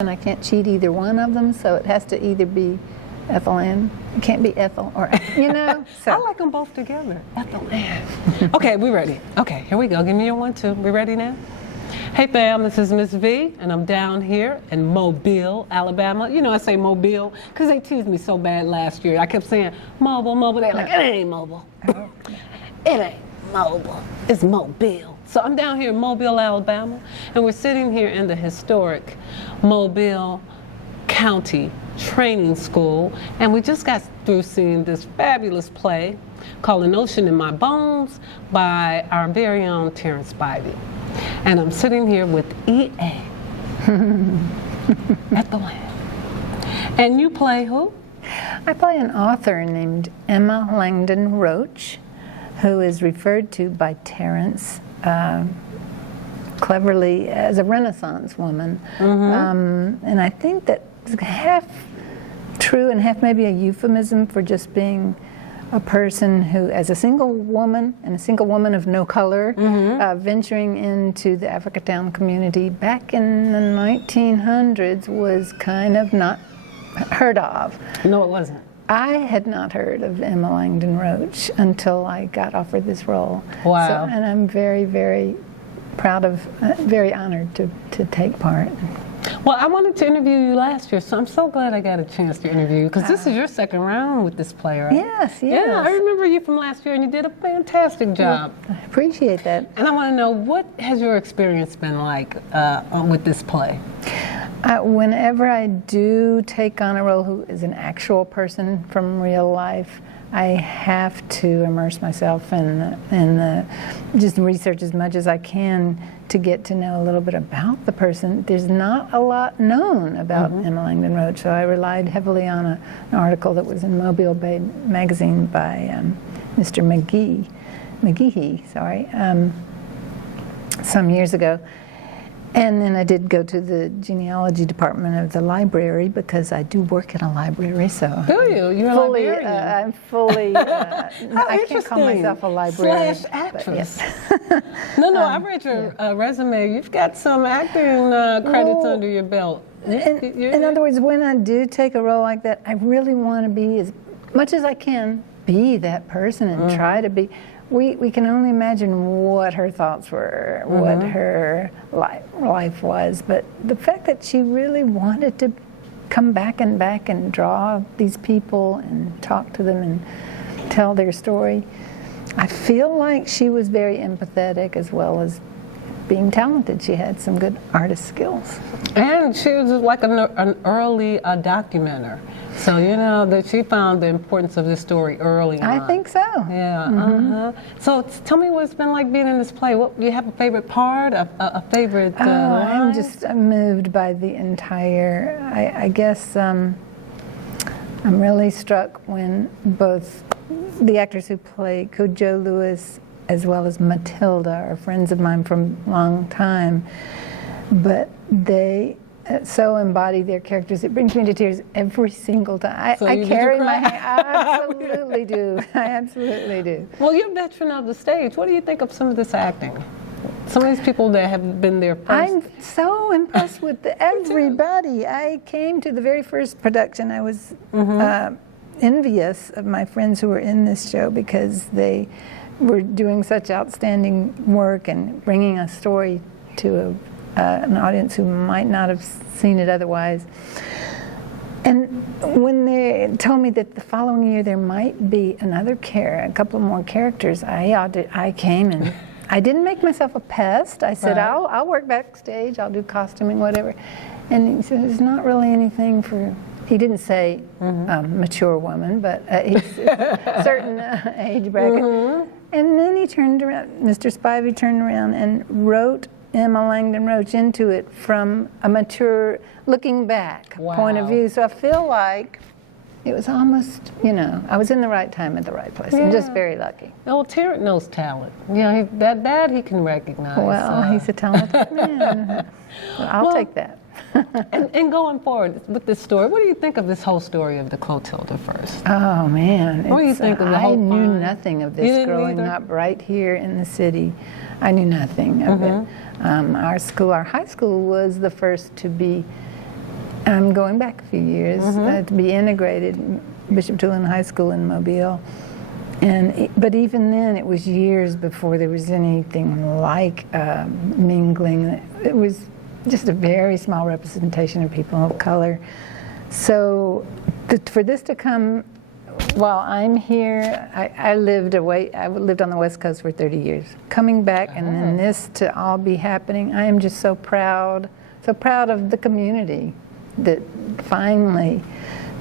and I can't cheat either one of them, so it has to either be Ethel Ann. It can't be Ethel or, you know. So. I like them both together. Ethel Ann. Okay, we ready. Okay, here we go. Give me your 1, 2. We ready now? Hey fam, this is Miss V, and I'm down here in Mobile, Alabama. You know I say Mobile because they teased me so bad last year. I kept saying mobile, mobile. They're like, it ain't mobile. It ain't mobile. It's Mobile. So I'm down here in Mobile, Alabama, and we're sitting here in the historic Mobile County Training School, and we just got through seeing this fabulous play called An Ocean in My Bones by our very own Terrence Spivey. And I'm sitting here with E.A. at the land. And you play who? I play an author named Emma Langdon Roach, who is referred to by Terrence cleverly as a Renaissance woman. And I think that's half true and half maybe a euphemism for just being a person who, as a single woman, and a single woman of no color, venturing into the Africatown community back in the 1900s was kind of not heard of. No, it wasn't. I had not heard of Emma Langdon Roach until I got offered this role. Wow. So, and I'm very, very proud of, very honored to take part. Well, I wanted to interview you last year, so I'm so glad I got a chance to interview you, because this is your second round with this play, right? Yes. Yeah, I remember you from last year, and you did a fantastic job. Well, I appreciate that. And I want to know, what has your experience been like with this play? Whenever I do take on a role who is an actual person from real life, I have to immerse myself in just research as much as I can to get to know a little bit about the person. There's not a lot known about Emma Langdon Roach, so I relied heavily on an article that was in Mobile Bay magazine by Mr. McGehee, some years ago. And then I did go to the genealogy department of the library, because I do work in a library, so do you? You're fully, a librarian. I'm fully, I can't call myself a librarian. / actress. Yes. No, I've read your resume. You've got some acting credits under your belt. In other words, when I do take a role like that, I really want to be, as much as I can, be that person and try to be. We can only imagine what her thoughts were, what her life was, but the fact that she really wanted to come back and draw these people and talk to them and tell their story, I feel like she was very empathetic as well as being talented. She had some good artist skills. And she was like an early documenter. So, you know, that she found the importance of this story early on. I think so. Yeah. So tell me what it's been like being in this play. Do you have a favorite part, a favorite line? I'm moved by the entire, I guess I'm really struck when both the actors who play Joe Lewis as well as Matilda are friends of mine from a long time, but they so embody their characters. It brings me to tears every single time. I carry my hand. I absolutely do. I absolutely do. Well, you're a veteran of the stage. What do you think of some of this acting? Some of these people that have been there first. I'm so impressed with everybody. I came to the very first production. I was envious of my friends who were in this show, because they were doing such outstanding work and bringing a story to an audience who might not have seen it otherwise. And when they told me that the following year there might be a couple more characters, I came, and I didn't make myself a pest. I said, I'll work backstage, I'll do costuming, whatever. And he said, there's not really anything for, he didn't say mature woman, but he's a certain age bracket. And then he turned around, Mr. Spivey turned around and wrote Emma Langdon Roach into it from a mature, looking back point of view. So I feel like it was almost, I was in the right time at the right place. I'm just very lucky. Well, Terrence knows talent. Yeah, that he can recognize. Well, he's a talented man. I'll take that. and going forward with this story, what do you think of this whole story of the Clotilda first? Oh man, what do you think of the whole I knew nothing of this growing up right here in the city. I knew nothing of it. Our high school was the first to be I'm going back a few years to be integrated, Bishop Tulane High School in Mobile. But even then, it was years before there was anything like mingling. It was just a very small representation of people of color. So for this to come while I'm here, I lived on the West Coast for 30 years. Coming back and then this to all be happening, I am just so proud of the community that finally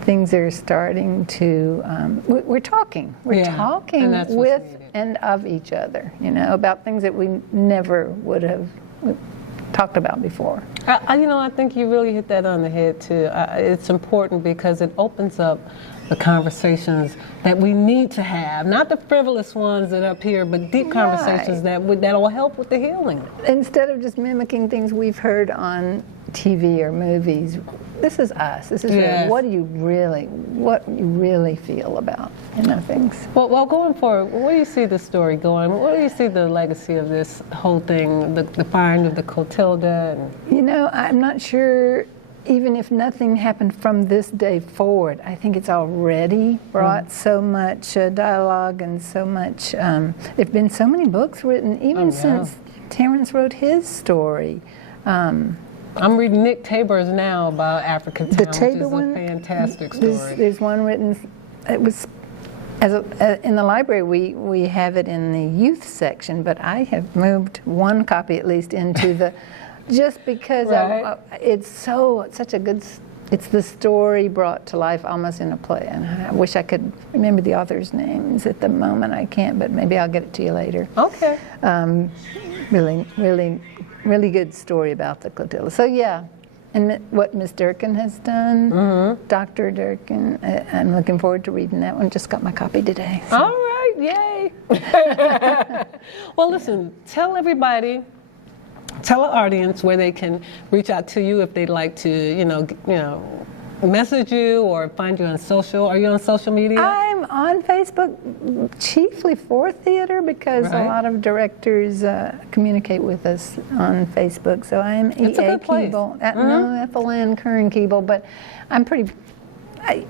things are starting to, we're talking and with and of each other, about things that we never would have talked about before. I think you really hit that on the head too. It's important because it opens up the conversations that we need to have, not the frivolous ones that are up here, but deep conversations that'll help with the healing. Instead of just mimicking things we've heard on TV or movies, this is us. This is really, what you really feel about things. Well, going forward, where do you see the story going? Where do you see the legacy of this whole thing, the find of the Clotilda? I'm not sure. Even if nothing happened from this day forward, I think it's already brought so much dialogue and so much. There have been so many books written, even since Terrence wrote his story. I'm reading Nick Tabor's now about African Town, which is one, a fantastic story. There's one written. It was in the library. We have it in the youth section, but I have moved one copy at least into the. Just because it's such a good, it's the story brought to life almost in a play. And I wish I could remember the author's names at the moment. I can't, but maybe I'll get it to you later. Okay. Really good story about the Clotilda. So and what Miss Durkin has done, Dr. Durkin, I'm looking forward to reading that one. Just got my copy today. So. All right, yay. Well, listen, tell our audience where they can reach out to you if they'd like to, message you or find you on social. Are you on social media? I'm on Facebook, chiefly for theater, because a lot of directors communicate with us on Facebook. So I'm It's E.A. a good place. Keeble. No, Ethel and Kern Keeble, but I'm pretty. I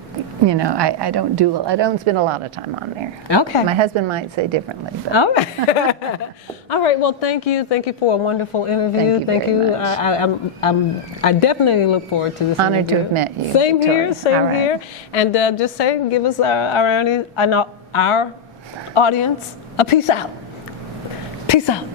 don't spend a lot of time on there. Okay. My husband might say differently. But. All right. All right. Well, thank you. Thank you for a wonderful interview. Thank you very much. I definitely look forward to this. Honored interview. to have met you. Same Victoria. here. Same here. And just give us our audience a peace out. Peace out.